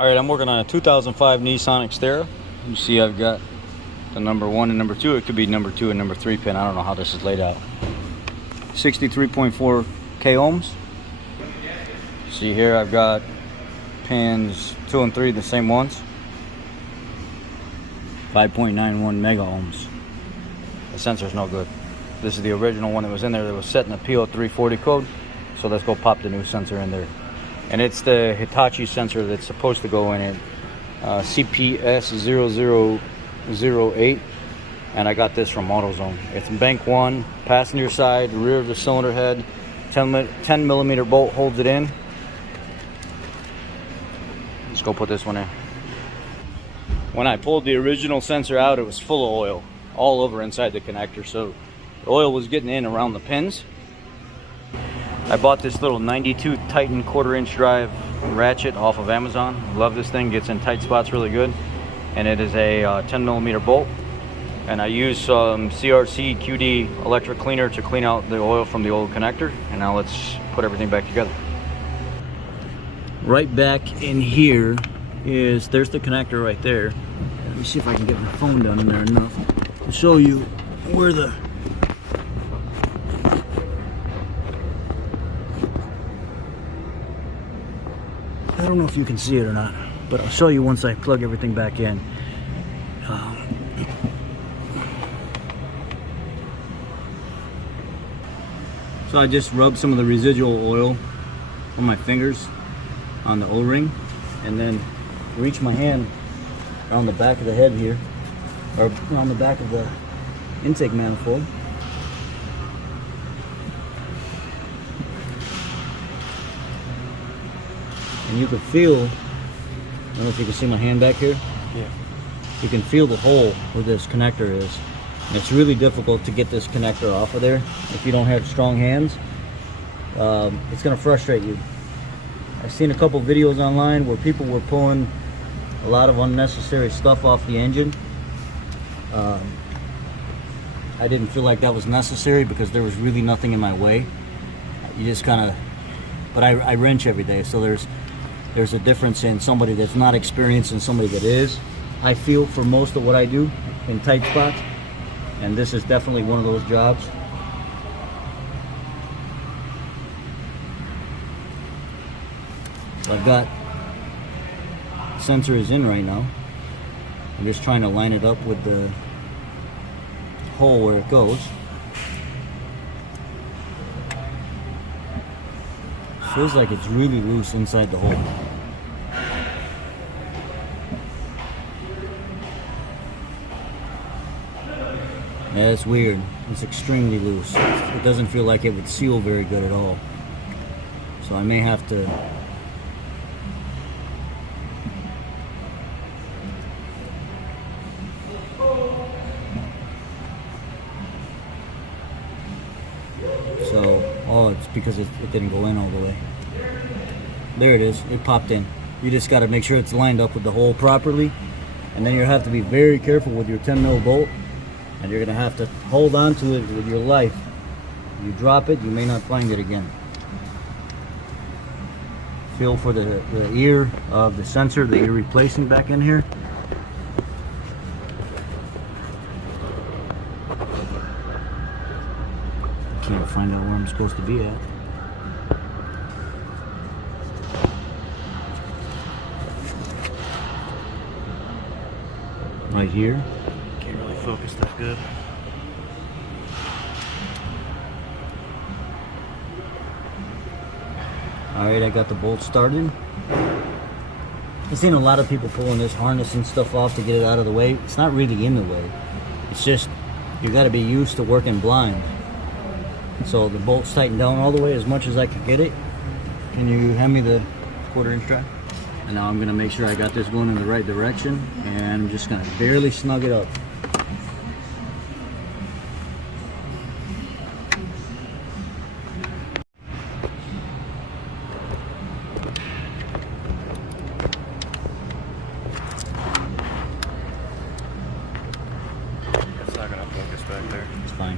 Alright, I'm working on a 2005 Nissan Xterra. You see I've got the number 1 and number 2. It could be number 2 and number 3 pin. I don't know how this is laid out. 63.4 K ohms. See here I've got pins 2 and 3, the same ones. 5.91 mega ohms. The sensor's no good. This is the original one that was in there that was set in the P0340 code. So let's go pop the new sensor in there. And it's the Hitachi sensor that's supposed to go in it. CPS0008. And I got this from AutoZone. It's bank 1, passenger side, rear of the cylinder head. 10 millimeter bolt holds it in. Let's go put this one in. When I pulled the original sensor out, it was full of oil all over inside the connector. So the oil was getting in around the pins. I bought this little 92 Titan 1/4 inch drive ratchet off of Amazon. Love this thing, gets in tight spots really good. And it is a 10 millimeter bolt. And I use some CRC QD electric cleaner to clean out the oil from the old connector. And now let's put everything back together. Right back in here there's the connector right there. Let me see if I can get my phone down in there enough to show you where the I don't know if you can see it or not, but I'll show you once I plug everything back in. So I just rubbed some of the residual oil on my fingers on the O-ring, and then reach my hand around the back of the head here, or around the back of the intake manifold. And you can feel, I don't know if you can see my hand back here. Yeah. You can feel the hole where this connector is. And it's really difficult to get this connector off of there if you don't have strong hands. It's going to frustrate you. I've seen a couple videos online where people were pulling a lot of unnecessary stuff off the engine. I didn't feel like that was necessary because there was really nothing in my way. You just kind of, but I wrench every day, so there's a difference in somebody that's not experienced and somebody that is. I feel for most of what I do in tight spots, and this is definitely one of those jobs. So I've got, sensor is in right now. I'm just trying to line it up with the hole where it goes. Feels like it's really loose inside the hole. Yeah, it's weird. It's extremely loose. It doesn't feel like it would seal very good at all. So I may have to it's because it didn't go in all the way. There it is. It popped in. You just got to make sure it's lined up with the hole properly, and then you have to be very careful with your 10 mil bolt, and you're going to have to hold on to it with your life. If you drop it, you may not find it again. Feel for the ear of the sensor that you're replacing back in here. Can't find out where I'm supposed to be at. Right here. Can't really focus that good. Alright, I got the bolt started. I've seen a lot of people pulling this harness and stuff off to get it out of the way. It's not really in the way. It's just, you got to be used to working blind. So the bolt's tightened down all the way as much as I could get it. Can you hand me the 1/4 inch drive? And now I'm going to make sure I got this going in the right direction, and I'm just going to barely snug it up. It's not going to focus back there. It's fine.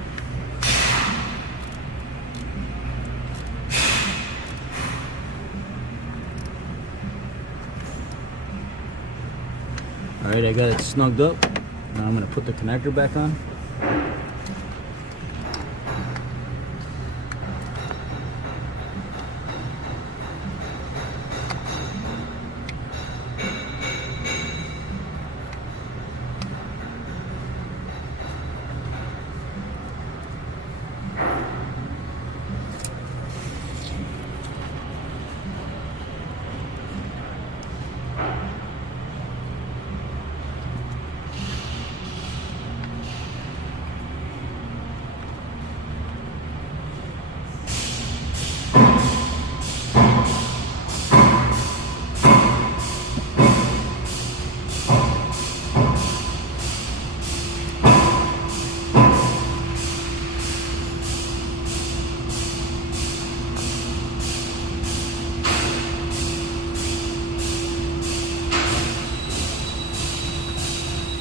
Alright, I got it snugged up. Now I'm going to put the connector back on.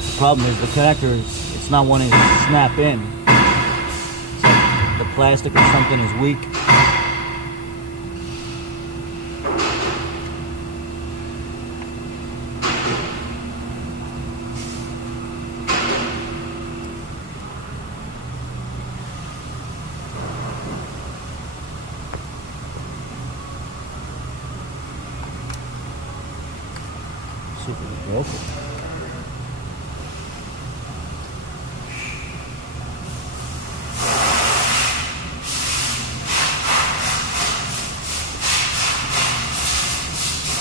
The problem is the connector, it's not wanting to snap in. It's like the plastic or something is weak. See if it will go.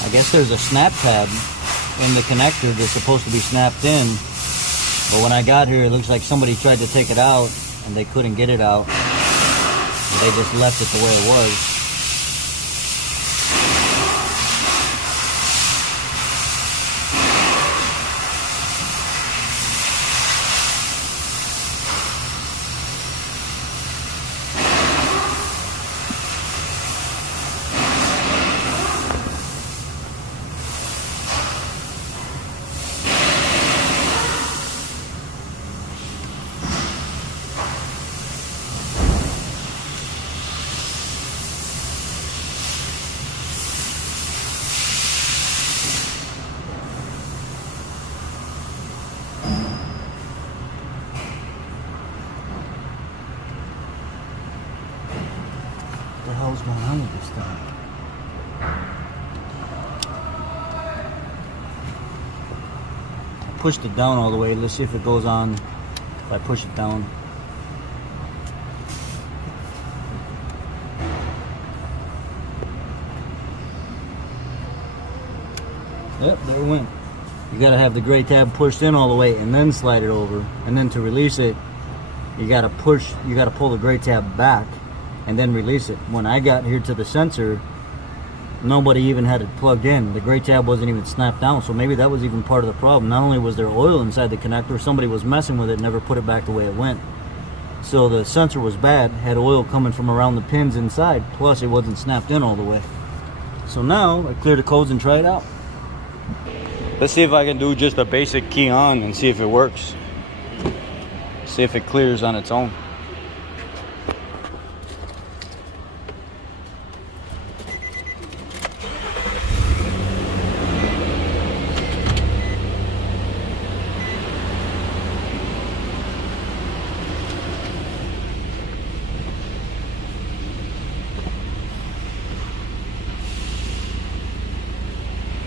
I guess there's a snap pad in the connector that's supposed to be snapped in, but when I got here it looks like somebody tried to take it out and they couldn't get it out. They just left it the way it was. What the hell's going on with this thing? I pushed it down all the way. Let's see if it goes on if I push it down. Yep, there it went. You gotta have the gray tab pushed in all the way and then slide it over. And then to release it, you gotta pull the gray tab back and then release it. When I got here to the sensor, nobody even had it plugged in. The gray tab wasn't even snapped down, so maybe that was even part of the problem. Not only was there oil inside the connector, somebody was messing with it and never put it back the way it went. So the sensor was bad, had oil coming from around the pins inside, plus it wasn't snapped in all the way. So now I clear the codes and try it out. Let's see if I can do just a basic key on and see if it works. See if it clears on its own.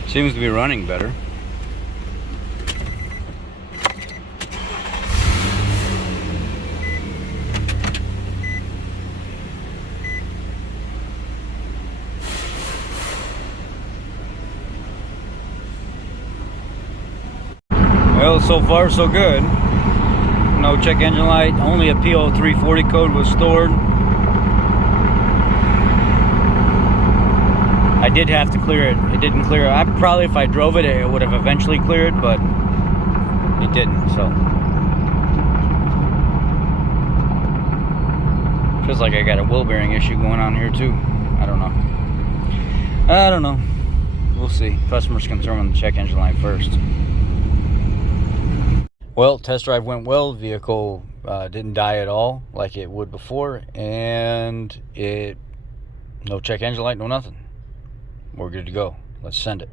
Seems to be running better. Well, so far so good. No check engine light, only a P0340 code was stored. I did have to clear it. It didn't clear. I probably, if I drove it, it would have eventually cleared, but it didn't. So feels like I got a wheel bearing issue going on here too. I don't know. We'll see. Customers can determine the check engine light first. Well, test drive went well. Vehicle didn't die at all like it would before, and no check engine light, no nothing. We're good to go. Let's send it.